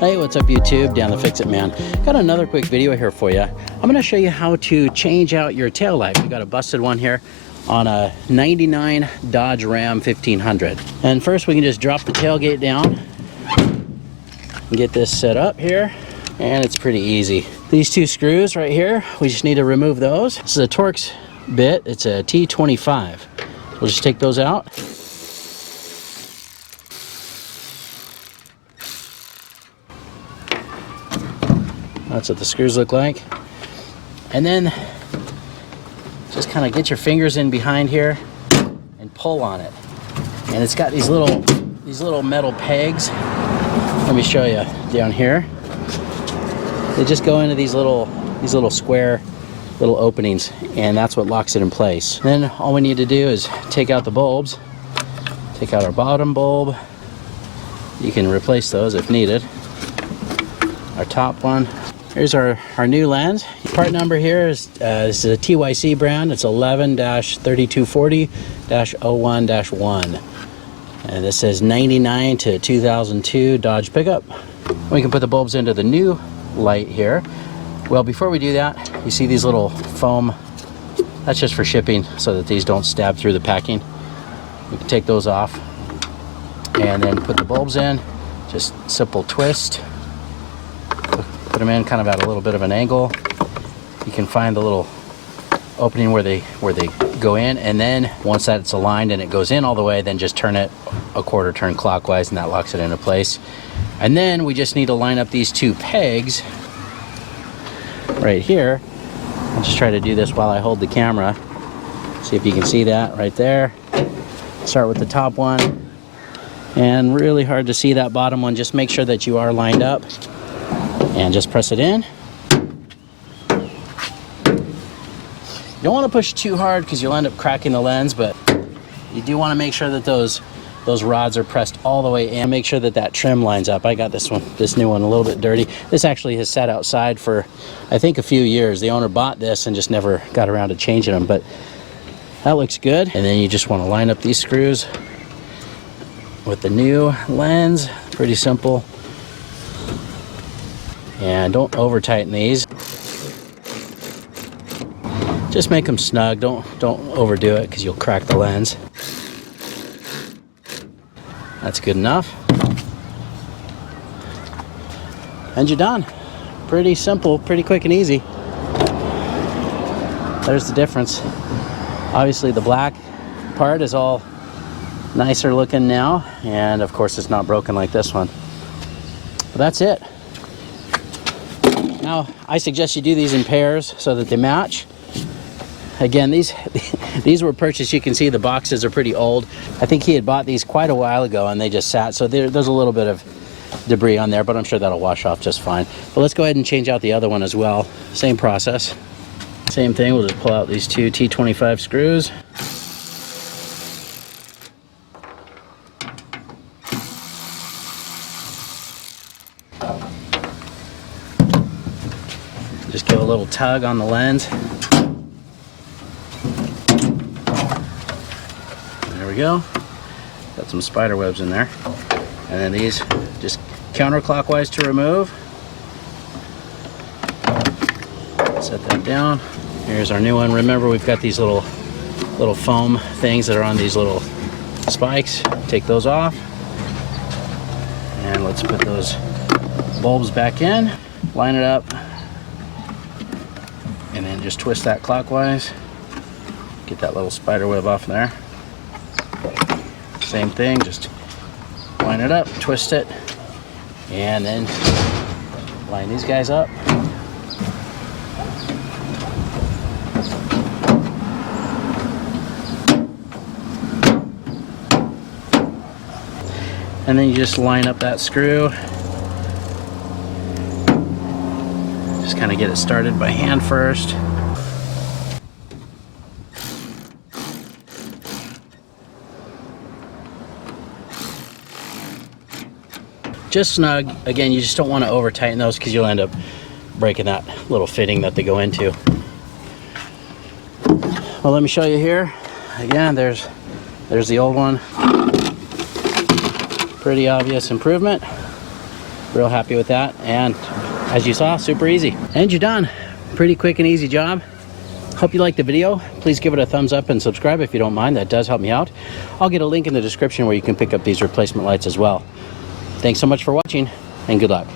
Hey, what's up YouTube? Dan the Fix-It Man. Got another quick video here for you. I'm going to show you how to change out your tail light. We got a busted one here on a 99 Dodge Ram 1500. And first we can just drop the tailgate down and get this set up here. And it's pretty easy. These two screws right here, we just need to remove those. This is a Torx bit. It's a T25. We'll just take those out. That's what the screws look like. And then just kind of get your fingers in behind here and pull on it. And it's got these little metal pegs. Let me show you down here. They just go into these little square little openings, and that's what locks it in place. Then all we need to do is take out the bulbs. Take out our bottom bulb. You can replace those if needed. Our top one. Here's our new lens. Part number here is a TYC brand. It's 11-3240-01-1. And this says 99 to 2002 Dodge pickup. We can put the bulbs into the new light here. Well, before we do that, you see these little foam. That's just for shipping so that these don't stab through the packing. We can take those off and then put the bulbs in. Just simple twist. Put them in kind of at a little bit of an angle. You can find the little opening where they go in, and then once that's aligned and it goes in all the way, then just turn it a quarter turn clockwise, and that locks it into place. And then we just need to line up these two pegs right here. I'll just try to do this while I hold the camera. See if you can see that right there. Start with the top one, and really hard to see that bottom one. Just make sure that you are lined up. And just press it in. You don't want to push too hard because you'll end up cracking the lens, but you do want to make sure that those rods are pressed all the way in. Make sure that that trim lines up. I got this new one a little bit dirty. This actually has sat outside for, I think, a few years. The owner bought this and just never got around to changing them, but that looks good. And then you just want to line up these screws with the new lens. Pretty simple. And don't over tighten these. Just make them snug. Don't overdo it because you'll crack the lens. That's good enough. And you're done. Pretty simple, pretty quick and easy. There's the difference. Obviously the black part is all nicer looking now, and of course it's not broken like this one. But that's it. Now, I suggest you do these in pairs so that they match. Again, these were purchased. You can see the boxes are pretty old. I think he had bought these quite a while ago and they just sat. So there's a little bit of debris on there, but I'm sure that'll wash off just fine. But let's go ahead and change out the other one as well. Same process. Same thing, we'll just pull out these two T25 screws. Just give a little tug on the lens. There we go. Got some spider webs in there. And then these just counterclockwise to remove. Set that down. Here's our new one. Remember, we've got these little foam things that are on these little spikes. Take those off. And let's put those bulbs back in. Line it up. And then just twist that clockwise. Get that little spider web off there. Same thing, just line it up, twist it, and then line these guys up. And then you just line up that screw. Just kind of get it started by hand first. Just snug. Again, you just don't want to over tighten those because you'll end up breaking that little fitting that they go into. Well, let me show you here. Again, there's the old one. Pretty obvious improvement. Real happy with that. And as you saw, super easy. And you're done. Pretty quick and easy job. Hope you liked the video. Please give it a thumbs up and subscribe if you don't mind. That does help me out. I'll get a link in the description where you can pick up these replacement lights as well. Thanks so much for watching, and good luck.